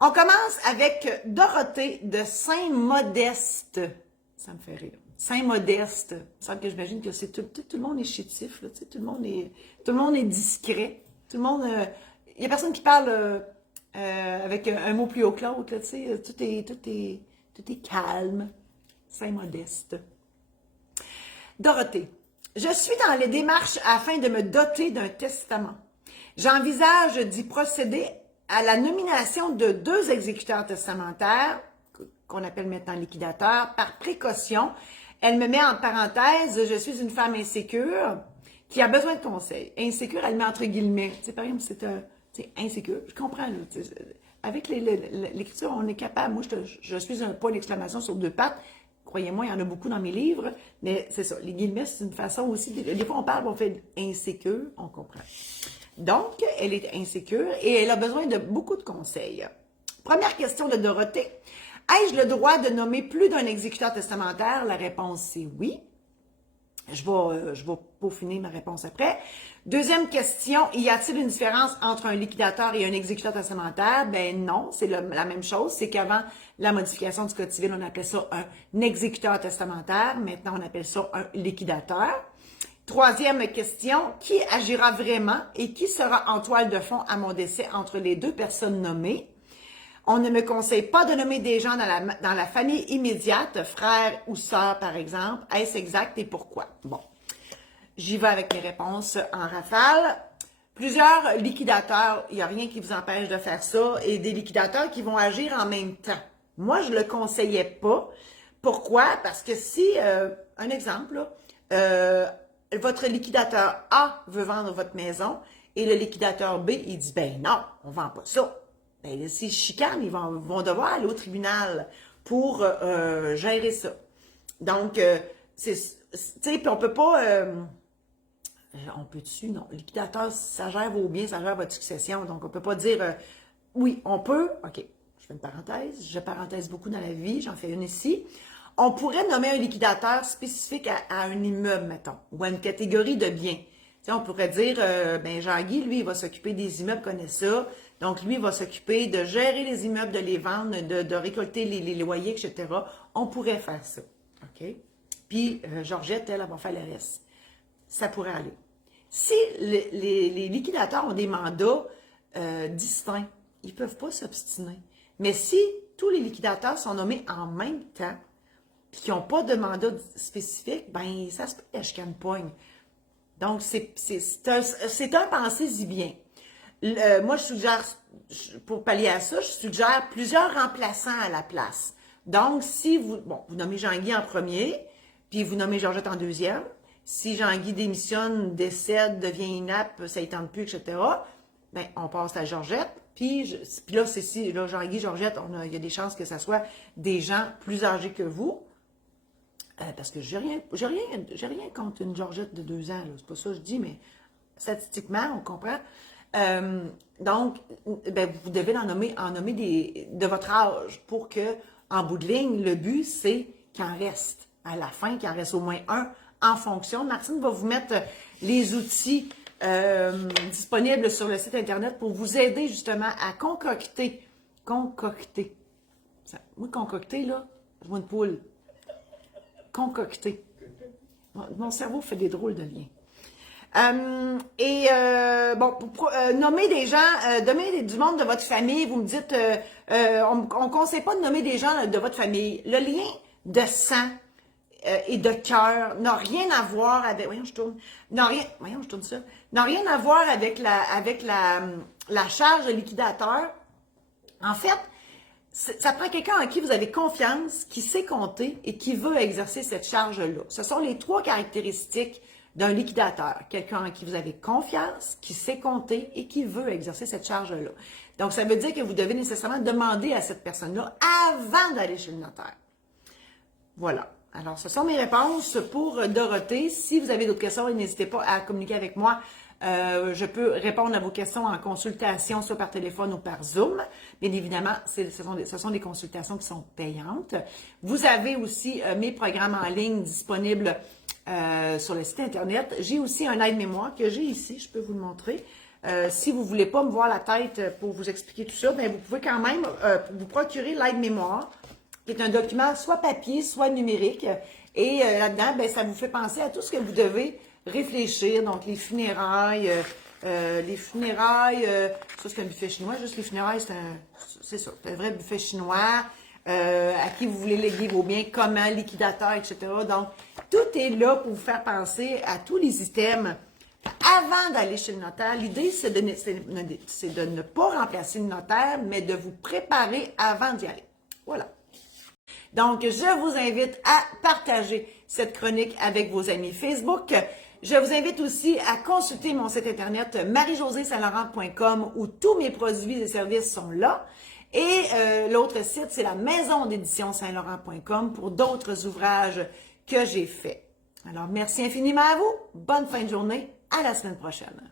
On commence avec Dorothée de Saint-Modeste. Ça me fait rire. Saint-Modeste. Il me semble que j'imagine que c'est tout le monde est chétif, là, tu sais, tout le monde est discret. Tout le monde, il y a personne qui parle avec un mot plus haut que l'autre, là, tu sais, tout est calme. Saint-Modeste. Dorothée. Je suis dans les démarches afin de me doter d'un testament. J'envisage d'y procéder à la nomination de 2 exécuteurs testamentaires, qu'on appelle maintenant liquidateurs, par précaution. Elle me met en parenthèse, je suis une femme insécure qui a besoin de conseils. Insécure, elle met entre guillemets. C'est par exemple, c'est insécure. Je comprends, là. Avec l'écriture, on est capable. Moi, je suis un point d'exclamation sur 2 pattes. Croyez-moi, il y en a beaucoup dans mes livres, mais c'est ça. Les guillemets, c'est une façon aussi. Des fois, on parle, on fait insécure, on comprend. Donc, elle est insécure et elle a besoin de beaucoup de conseils. Première question de Dorothée. Ai-je le droit de nommer plus d'un exécuteur testamentaire? La réponse, c'est oui. Je vais peaufiner ma réponse après. Deuxième question, y a-t-il une différence entre un liquidateur et un exécuteur testamentaire? Ben non, c'est la même chose. C'est qu'avant la modification du Code civil, on appelait ça un exécuteur testamentaire. Maintenant, on appelle ça un liquidateur. Troisième question, qui agira vraiment et qui sera en toile de fond à mon décès entre les 2 personnes nommées? On ne me conseille pas de nommer des gens dans la famille immédiate, frère ou sœur par exemple. Est-ce exact et pourquoi? Bon, j'y vais avec mes réponses en rafale. Plusieurs liquidateurs, il n'y a rien qui vous empêche de faire ça, et des liquidateurs qui vont agir en même temps. Moi, je ne le conseillais pas. Pourquoi? Parce que si, un exemple, votre liquidateur A veut vendre votre maison et le liquidateur B, il dit, ben non, on ne vend pas ça. Ben, s'ils chicanent, ils vont devoir aller au tribunal pour gérer ça. Donc, tu sais, puis on peut pas, on peut-tu, non, le liquidateur, ça gère vos biens, ça gère votre succession, donc on peut pas dire, oui, on peut, ok, je fais une parenthèse, je parenthèse beaucoup dans la vie, j'en fais une ici. On pourrait nommer un liquidateur spécifique à un immeuble, mettons, ou à une catégorie de biens. Tu sais, on pourrait dire, ben Jean-Guy, lui, il va s'occuper des immeubles, connaît ça. Donc, lui, il va s'occuper de gérer les immeubles, de les vendre, de récolter les loyers, etc. On pourrait faire ça. OK? Puis, Georgette, elle va faire le reste. Ça pourrait aller. Si les liquidateurs ont des mandats distincts, ils ne peuvent pas s'obstiner. Mais si tous les liquidateurs sont nommés en même temps, puis qu'ils n'ont pas de mandat spécifique, ben ça se peut que la chicane pogne. Donc, c'est un pensez-y bien. Moi, je suggère, pour pallier à ça, je suggère plusieurs remplaçants à la place. Donc, si vous nommez Jean-Guy en premier, puis vous nommez Georgette en deuxième. Si Jean-Guy démissionne, décède, devient inapte, ça ne tente plus, etc., ben, on passe à Georgette. Puis là, là, Jean-Guy, Georgette, il y a des chances que ça soit des gens plus âgés que vous. Parce que j'ai rien contre une Georgette de 2 ans, c'est pas ça que je dis, mais statistiquement, on comprend. Donc, ben, vous devez en nommer de votre âge pour que, en bout de ligne, le but, c'est qu'il en reste à la fin, qu'il en reste au moins un en fonction. Martine va vous mettre les outils disponibles sur le site Internet pour vous aider justement à concocter. Moi, concocter, là, je vois une poule. Concocter. Mon cerveau fait des drôles de liens. Pour nommer des gens, nommer du monde de votre famille, vous me dites, on ne conseille pas de nommer des gens de votre famille. Le lien de sang et de cœur n'a rien à voir avec, n'a rien à voir avec la charge de liquidateur. En fait, ça prend quelqu'un en qui vous avez confiance, qui sait compter et qui veut exercer cette charge-là. Ce sont les 3 caractéristiques d'un liquidateur. Quelqu'un en qui vous avez confiance, qui sait compter et qui veut exercer cette charge-là. Donc, ça veut dire que vous devez nécessairement demander à cette personne-là avant d'aller chez le notaire. Voilà. Alors, ce sont mes réponses pour Dorothée. Si vous avez d'autres questions, n'hésitez pas à communiquer avec moi. Je peux répondre à vos questions en consultation, soit par téléphone ou par Zoom. Bien évidemment, ce sont des consultations qui sont payantes. Vous avez aussi mes programmes en ligne disponibles sur le site Internet. J'ai aussi un aide-mémoire que j'ai ici, je peux vous le montrer. Si vous ne voulez pas me voir la tête pour vous expliquer tout ça, bien, vous pouvez quand même vous procurer l'aide-mémoire, qui est un document soit papier, soit numérique. Et là-dedans, ben, ça vous fait penser à tout ce que vous devez réfléchir. Donc, les funérailles, ça c'est un buffet chinois, juste les funérailles, c'est ça, c'est un vrai buffet chinois. À qui vous voulez léguer vos biens, comment, liquidateur, etc. Donc, tout est là pour vous faire penser à tous les items avant d'aller chez le notaire. L'idée, c'est de ne pas remplacer le notaire, mais de vous préparer avant d'y aller. Voilà. Donc, je vous invite à partager cette chronique avec vos amis Facebook. Je vous invite aussi à consulter mon site internet marie-josée-saint-laurent.com où tous mes produits et services sont là. Et l'autre site, c'est la maison d'édition saint-laurent.com pour d'autres ouvrages que j'ai faits. Alors, merci infiniment à vous. Bonne fin de journée. À la semaine prochaine.